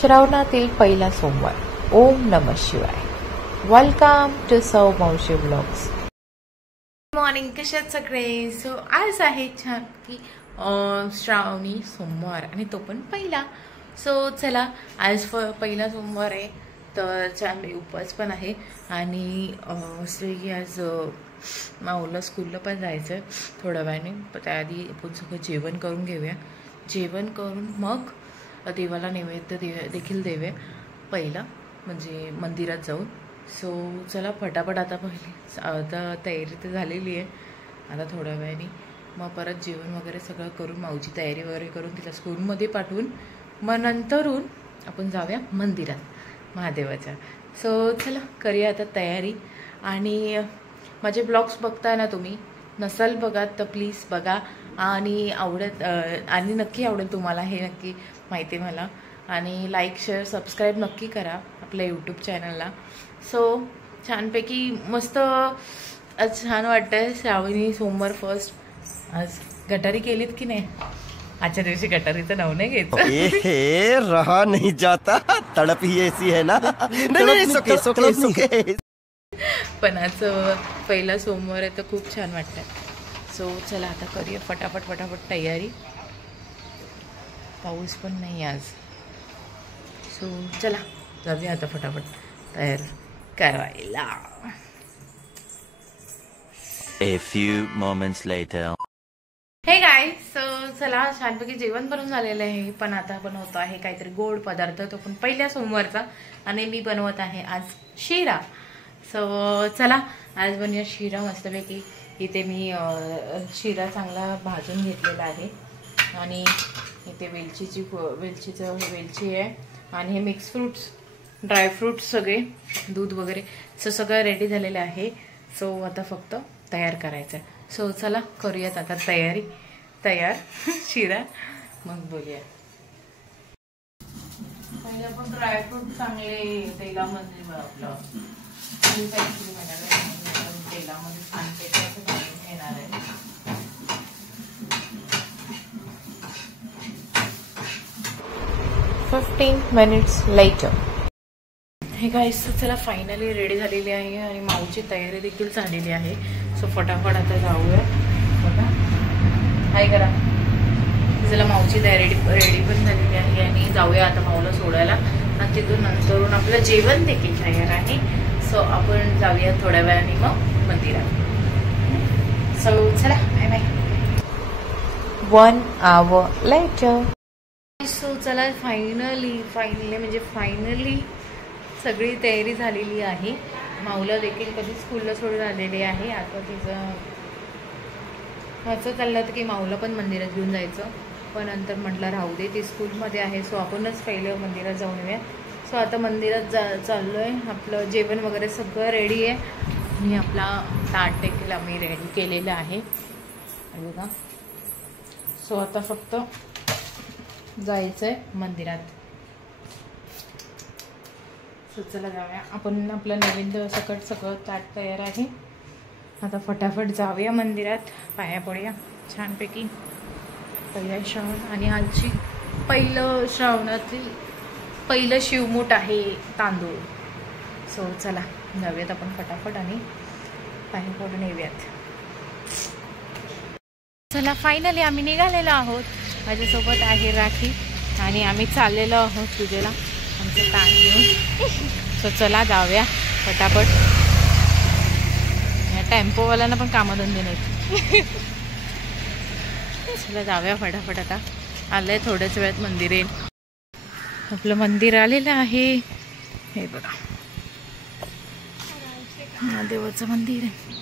श्रावणातील पहिला सोमवार. ओम नमः शिवाय. वेलकम टू सौ मावशी ब्लॉग्स. मॉर्निंग, कशात सगळे. सो आज आहे छान की श्रावणी सोमवार आणि तो पण पहिला. सो चला, आज पहिला सोमवार आहे तर छान उपवास पण आहे आणि आज माऊला स्कूलला पण जायचं आहे थोड्या वेळाने. त्याआधी आपण सगळं जेवण करून घेऊया. जेवण करून मग देवाला नैवेद्य देखील देऊया पहिला, म्हणजे मंदिरात जाऊन. सो चला फटाफट आता आता तयारी तर झालेली आहे. आता थोड्या वेळाने मग परत जेवण वगैरे सगळं करून माऊची तयारी वगैरे करून तिला स्कूलमध्ये पाठवून मग नंतरून आपण जाऊया मंदिरात महादेवाच्या. सो चला करूया आता तयारी. आणि माझे ब्लॉग्स बघताय ना तुम्ही, नसाल बघा तर प्लीज बघा आणि आणि नक्की आवडेल तुम्हाला, हे नक्की माहिती आहे मला. आणि लाईक शेअर सबस्क्राईब नक्की करा आपल्या यूट्यूब चॅनलला. सो छानपैकी मस्त आज छान वाटतंय. श्रावणी सोमवार फर्स्ट. आज गटारी केलीत की नाही? आजच्या दिवशी गटारीचं नाव नाही घ्यायचं. रहा नहीं जाता, तड़प ही ऐसी है ना. पण आज पहिला सोमवार आहे तर खूप छान वाटतंय. सो चला आता करूया फटाफट तयारी. पाऊस पण नाही आज. सो चला जाऊया आता फटाफट तयार करायला. A few moments later. हे गाय. सो चला छानपैकी जेवण बनवून झालेलं आहे, पण आता बनवत आहे काहीतरी गोड पदार्थ, तो पण पहिल्या सोमवारचा. आणि मी बनवत आहे आज शिरा. सो चला आज बनवूया शिरा मस्तपैकी. इथे मी शिरा चांगला भाजून घेतलेला आहे आणि इथे वेलची आहे आणि हे मिक्स फ्रूट्स, ड्रायफ्रूट्स सगळे, दूध वगैरे सगळं रेडी झालेलं आहे. सो आता फक्त तयार करायचं आहे. सो चला करूयात आता तयार शिरा, मग बोलूया. पहिले आपण ड्रायफ्रूट चांगले तेलामध्ये आपलं तेलामध्ये छानपैकी असं भाजून घेणार आहे. $15 minutes later. हे गाईस, चला फायनली रेडी झालेली आहे आणि माऊची तयारी देखील झालेली आहे. सो फटाफट आता जाऊया. बघा हाय करा. चला माऊची तयारी रेडी पण झालेली आहे आणि जाऊया आता माऊला सोडायला. आणि तिथून नंतरून आपलं जेवण देखील तयार आहे. सो आपण जाऊया थोड्या वेळाने मग मंदिरात. सो चला bye bye. 1 hour later. So चला फायनली सगळी तयारी झालेली आहे. माऊला देखील कधी स्कूलला सोडून आलेली आहे. आता तिचं असं चाललं होतं की माऊला पण मंदिरात घेऊन जायचं, पण नंतर म्हटलं राहू दे, ती स्कूलमध्ये आहे. सो आपणच पहिलं मंदिरात जाऊन येऊया. सो आता मंदिरात चाललो आहे. आपलं जेवण वगैरे सगळं रेडी आहे आणि आपला ताट देखील आम्ही रेडी केलेलं आहे बघा. सो आता फक्त जायचं आहे मंदिरात. सो चला जाऊया. आपण आपलं नैवेद्य सकट सगळं ताट तयार आहे. आता फटाफट जाऊया मंदिरात, पाया पडूया छानपैकी. पहिला श्रावण आणि आजची श्रावणातील पहिलं शिवमूठ आहे तांदूळ. सो चला जाऊयात आपण फटाफट आणि पाया पडून येऊयात. चला फायनली आम्ही निघालेलो आहोत. माझ्यासोबत आहे राखी आणि आम्ही चाललेलो आहोत पूजेला आमचं ताण घेऊन. सो चला जाऊया फटाफट. या टेम्पोवाल्यांना पण कामधंदे नाहीत. चला जाऊया फटाफट. आता आलंय थोड्याच वेळात मंदिर येईल. आपलं मंदिर आलेलं आहे. हे बघा महादेवाचं मंदिर आहे.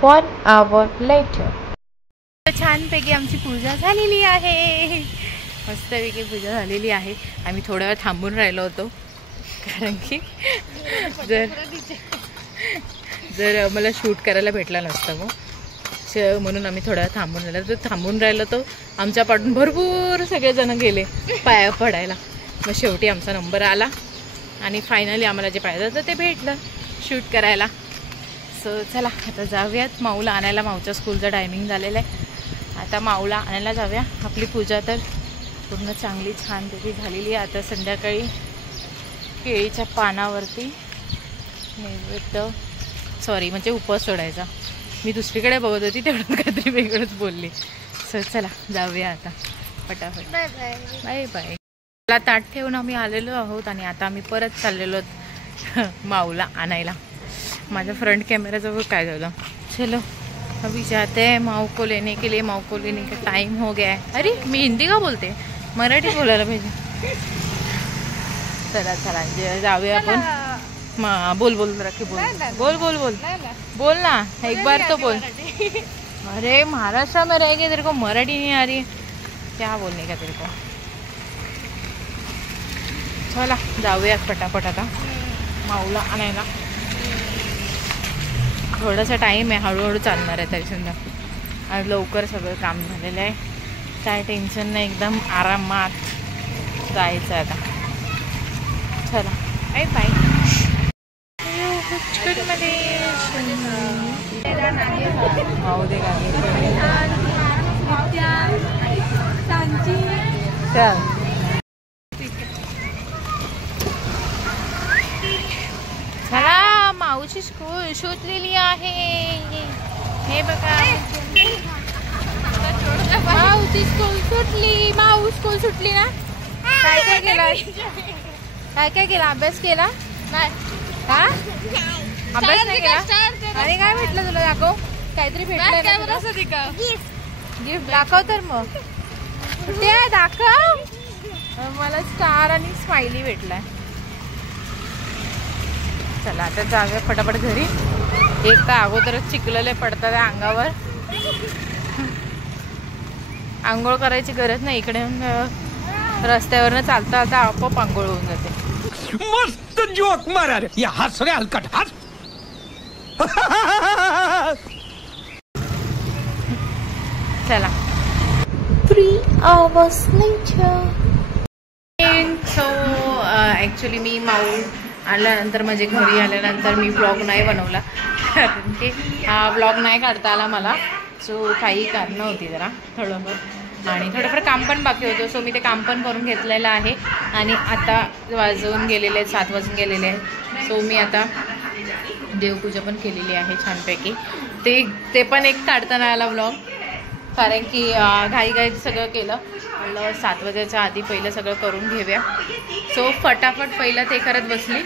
1 hour later. छानपैकी आमची पूजा झालेली आहे. मस्तपैकी पूजा झालेली आहे. आम्ही थोडा वेळ थांबून राहिलो होतो कारण की जर मला शूट करायला भेटला नसतं मग म्हणून आम्ही थोडा वेळ थांबून राहिलो तो आमच्या पाठून भरपूर सगळेजण गेले पाया पडायला. मग शेवटी आमचा नंबर आला आणि फायनली आम्हाला जे पाहिजे होतं ते भेटलं शूट करायला. सो चला आता जाऊयात माऊला आणायला. माऊच्या स्कूलचं टायमिंग झालेलं आहे. आता माऊला आणायला जाऊया. आपली पूजा तर पूर्ण चांगली छानपैकी झालेली आहे. आता संध्याकाळी केळीच्या पानावरती नैवेद्य म्हणजे उपवास सोडायचा. मी दुसरीकडे बघत होती तेवढं काहीतरी वेगळंच बोलली. सो चला जाऊया आता फटाफट. Bye bye bye bye. मला ताट ठेवून आम्ही आलेलो आहोत आणि आता आम्ही परत चाललेलो माऊला आणायला. माझ्या फ्रंट कॅमेराजवळ काय झालं. चलो अभी जाते हैं माऊ को लेने के लिए. माऊ को लेने का टाइम हो गया है. अरे मी हिंदी का बोलते मराठी बोलायला पाहिजे. चला चला जाऊया आपण. बोल बोल राखी बोल बोल बोल बोल बोल ना एक बार तो बोल. अरे महाराष्ट्र में रह के तेरे को मराठी नहीं आ रही है, क्या बोलने का तेरे को। चला जाऊयात फटाफट आता माऊला आणायला. थोडासा टाईम आहे, हळूहळू चालणार आहे तरी सुद्धा. आज लवकर सगळं काम झालेलं आहे, काय टेन्शन नाही, एकदम आरामात जायचं आता. चला बाय बाय. माऊ दे गाडी चल. चला माऊची स्कूल शोधलेली आहे. हे बघा माऊची स्कूल सुटली. माऊ स्कूल सुटली ना. काय काय केला, काय काय केला, अभ्यास केला नाही का? अभ्यास नाही केला. आणि काय भेटलं तुला, दाखव. काहीतरी भेटलं गिफ्ट दाखव तर. मग कुठे आहे दाखव. मला स्टार आणि स्माइली भेटलाय. चला आता जाऊया फटाफट घरी. एक तर अगोदरच चिखलेले पडतात अंगावर. आंघोळ करायची गरज नाही, इकडे रस्त्यावरनं चालता चालता आपोआप आंघोळ होऊन जाते. मस्त जोक मारा रे. या हस रे हलकट हस. चला 3 hours later. सो ॲक्च्युली मी माऊ आल्यानंतर म्हणजे घरी आल्यानंतर मी ब्लॉग नाही बनवला, कारण की हा ब्लॉग नाही काढता आला मला. सो काही कारणं होती जरा थोडंफार, आणि थोडंफार काम पण बाकी होतं. सो मी ते काम पण करून घेतलेलं आहे. आणि आता वाजवून गेलेले आहेत, 7 वाजून गेलेले आहेत. सो मी आता देवपूजा पण केलेली आहे छानपैकी. ते पण एक काढताना आला ब्लॉग, कारण की घाईघाईत सगळं केलं. म्हणलं 7 वाजायच्या आधी पहिलं सगळं करून घेऊया. सो फटाफट पहिलं ते करत बसली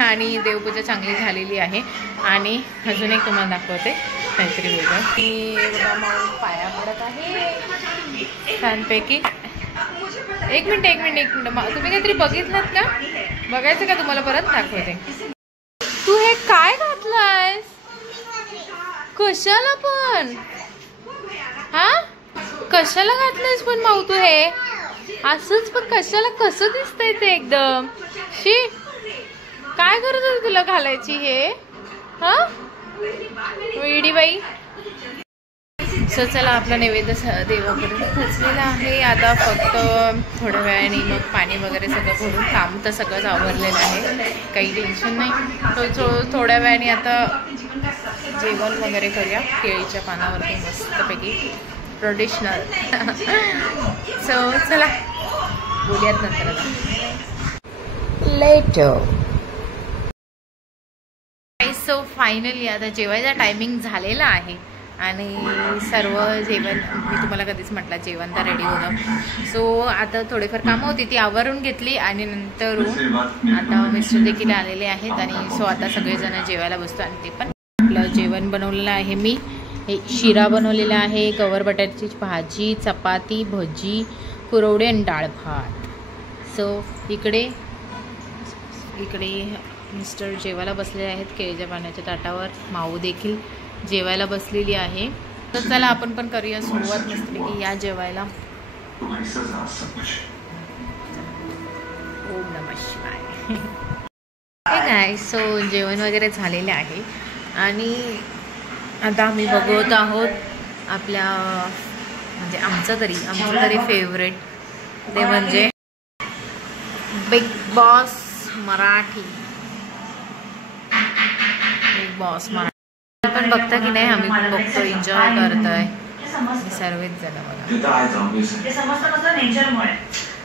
आणि देवपूजा चांगली झालेली आहे. आणि अजून एक तुम्हाला दाखवते काहीतरी वेगळं. की बघा माऊ पाया पडत आहे छानपैकी. एक मिनिट तुम्ही काहीतरी बघितलात का? बघायचं का तुम्हाला? परत दाखवते. तू हे काय घातलंयस? कशाला पण? हा कशाला घातलंयस पण माऊ तू हे असंच? पण कशाला, कसं दिसतंय ते एकदम. शी, काय करत होती तुला घालायची हे? हा वेडी बाई. सो चला आपला नैवेद्य देवापर्यंत पोचलेला आहे. आता फक्त थोड्या वेळाने मग पाणी वगैरे सगळं भरून काम तर सगळंच आवरलेलं आहे, काही टेन्शन नाही. तो थोड्या वेळाने आता जेवण वगैरे करूया केळीच्या पानावरती मस्तपैकी ट्रेडिशनल. सो चला बोलूयात नंतर आता लेटर. सो फायनली आता जेवायचा टायमिंग झालेला आहे आणि सर्व जेवण मी तुम्हाला कधीच म्हटलं जेवण तर रेडी होतं. सो आता थोडीफार कामं होती ती आवरून घेतली आणि नंतर आता मिस्टर देखील आलेले आहेत. आणि सो आता सगळेजण जेवायला बसतो. आणि ते पण आपलं जेवण बनवलेलं आहे. मी हे शिरा बनवलेला आहे, गवार बटाट्याची भाजी, चपाती, भजी, कुरवडे आणि डाळ भात. सो इकडे मिस्टर जेवायला बसलेले आहेत केळीच्या पाण्याच्या ताटावर. माऊ देखील जेवायला बसलेली आहे. तर चला आपण पण करूया सुरुवात मस्तपैकी या जेवायला. ओम नमः शिवाय. हे काय, सो जेवण वगैरे झालेले आहे आणि आता आम्ही बघत आहोत आपल्या म्हणजे आमचं तरी फेवरेट ते म्हणजे big boss Marathi. Big boss Marathi पण बघता की नाही? आम्ही पण बघतो, एन्जॉय करतोय सर्वच जण. बघा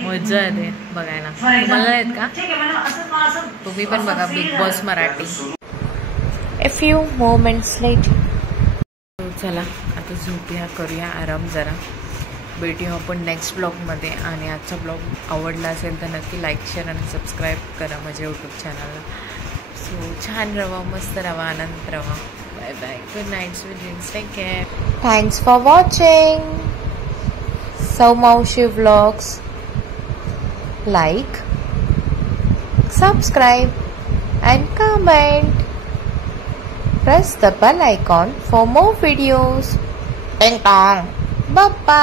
मजा येते बघायला. तुम्हाला येत का? तुम्ही पण बघा big boss Marathi. A few moments later. चला आता झोपूया, करूया आराम जरा. भेटूया आपण नेक्स्ट ब्लॉगमध्ये. आणि आजचा ब्लॉग आवडला असेल तर नक्की लाईक, शेअर आणि सबस्क्राईब करा माझ्या यूट्यूब चॅनलला. सो छान रहा, मस्त रहा, आनंद रहा. Bye bye, good night, sweet dreams, take care. Thanks for watching Sau Mavshi vlogs. Like, subscribe and comment. Press the bell icon for more videos. टेंग टॉंग बाप्पा.